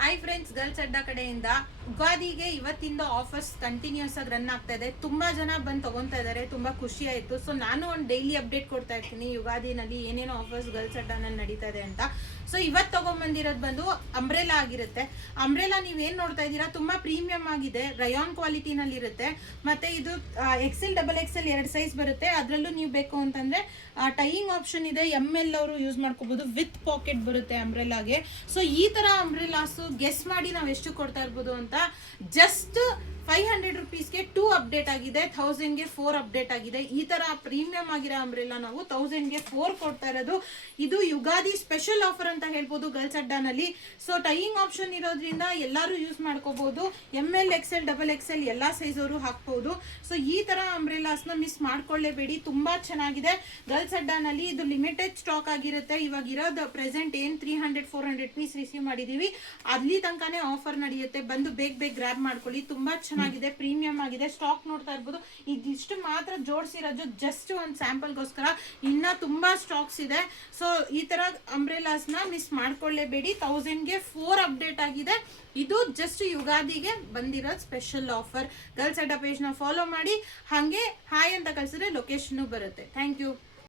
Hi friends, girls ಅಡ್ಡ ಕಡೆಯಿಂದ ಯುಗಾದಿಗೆ ಇವತ್ತಿಂದ ಆಫರ್ಸ್ ಕಂಟಿನ್ಯೂಸ್ ಆಗಿ ರನ್ ಆಗ್ತಾ ಇದೆ. ತುಂಬಾ ಜನ ಬಂದು ತಗೊಂತಾ ಇದ್ದಾರೆ. ತುಂಬಾ ಖುಷಿ ಆಯ್ತು. ಸೊ ನಾನು ಒಂದು ಡೈಲಿ ಅಪ್ಡೇಟ್ ಕೊಡ್ತಾ ಇರ್ತೀನಿ ಯುಗಾದಿನಲ್ಲಿ ಏನೇನೋ ಆಫರ್ಸ್ ಗರ್ಲ್ಸ್ ಅಡ್ಡನಲ್ಲಿ ನಡೀತಾ ಇದೆ ಅಂತ. ಸೊ ಇವತ್ತು ತಗೊಂಡ್ಬಂದಿರೋದು ಬಂದು ಅಂಬ್ರೆಲಾ ಆಗಿರುತ್ತೆ. ಅಂಬ್ರೆಲಾ ನೀವೇನ್ ನೋಡ್ತಾ ಇದ್ದೀರಾ, ತುಂಬಾ ಪ್ರೀಮಿಯಂ ಆಗಿದೆ. ರಯಾನ್ ಕ್ವಾಲಿಟಿನಲ್ಲಿ ಇರುತ್ತೆ. ಮತ್ತೆ ಇದು XL XXL 2 ಸೈಜ್ ಬರುತ್ತೆ. ಅದರಲ್ಲೂ ನೀವು ಬೇಕು ಅಂತಂದ್ರೆ ಟೈಯಿಂಗ್ ಆಪ್ಷನ್ ಇದೆ. ML ಅವರು ಯೂಸ್ ಮಾಡ್ಕೋಬಹುದು. ವಿತ್ ಪಾಕೆಟ್ ಬರುತ್ತೆ ಅಂಬ್ರೆಲಾಗೆ. ಸೊ ಈ ತರ ಅಂಬ್ರೆಲಾಸ್ ಗೆಸ್ ಮಾಡಿ ನಾವು ಎಷ್ಟು ಕೊಡ್ತಾ ಇರ್ಬೋದು ಅಂತ. ಜಸ್ಟ್ 500 ರುಪೀಸ್ಗೆ 2 ಅಪ್ಡೇಟ್ ಆಗಿದೆ, 1000ಗೆ 4 ಅಪ್ಡೇಟ್ ಆಗಿದೆ. ಈ ತರ ಪ್ರೀಮಿಯಂ ಆಗಿರೋ ಅಂಬ್ರೆಲಾ ನಾವು 1000ಗೆ 4 ಕೊಡ್ತಾ ಇರೋದು. ಇದು ಯುಗಾದಿ ಸ್ಪೆಷಲ್ ಆಫರ್ ಅಂತ ಹೇಳ್ಬೋದು ಗರ್ಲ್ಸ್ ಅಡ್ಡಾನಲ್ಲಿ. ಸೊ ಟೈಯಿಂಗ್ ಆಪ್ಷನ್ ಇರೋದ್ರಿಂದ ಎಲ್ಲರೂ ಯೂಸ್ ಮಾಡ್ಕೋಬಹುದು. ML XL XXL ಎಲ್ಲಾ ಸೈಜ್ ಅವರು ಹಾಕ್ಬಹುದು. ಸೊ ಈ ತರ ಅಂಬ್ರೆಲಾಸ್ ನ ಮಿಸ್ ಮಾಡ್ಕೊಳ್ಳೇಬೇಡಿ. ತುಂಬಾ ಚೆನ್ನಾಗಿದೆ ಗರ್ಲ್ಸ್ ಅಡ್ಡಾನಲ್ಲಿ. ಇದು ಲಿಮಿಟೆಡ್ ಸ್ಟಾಕ್ ಆಗಿರುತ್ತೆ. ಇವಾಗ ಇರೋದು ಪ್ರೆಸೆಂಟ್ ಏನ್ 300-400 ಪೀಸ್ ರಿಸೀವ್ ಮಾಡಿದೀವಿ, ಅಲ್ಲಿ ತನಕನೇ ಆಫರ್ ನಡೆಯುತ್ತೆ. ಬಂದು ಬೇಗ ಗ್ರ್ಯಾಬ್ ಮಾಡ್ಕೊಳ್ಳಿ. ತುಂಬಾ ಚೆನ್ನಾಗಿದೆ, ಪ್ರೀಮಿಯಂ ಆಗಿದೆ. ಸ್ಟಾಕ್ ನೋಡ್ತಾ ಇರ್ಬೋದು. ಇದಿಷ್ಟು ಮಾತ್ರ ಜೋಡಿಸಿರೋದು ಜಸ್ಟ್ ಒಂದು ಸ್ಯಾಂಪಲ್ಗೋಸ್ಕರ. ಇನ್ನ ತುಂಬಾ ಸ್ಟಾಕ್ಸ್ ಇದೆ. ಸೊ ಈ ತರ ಅಂಬ್ರೆಲಾಸ್ ನ ಮಿಸ್ ಮಾಡ್ಕೊಳ್ಳೇಬೇಡಿ. 1000ಗೆ 4 ಅಪ್ಡೇಟ್ ಆಗಿದೆ. ಇದು ಜಸ್ಟ್ ಯುಗಾದಿಗೆ ಬಂದಿರೋ ಸ್ಪೆಷಲ್ ಆಫರ್. ಗರ್ಲ್ಸ್ ಅಡ್ಡ ಪೇಜ್ ನ ಫಾಲೋ ಮಾಡಿ, ಹಾಗೆ ಹಾಯ್ ಅಂತ ಕಳ್ಸಿದ್ರೆ ಲೊಕೇಶನ್ ಬರುತ್ತೆ. Thank you.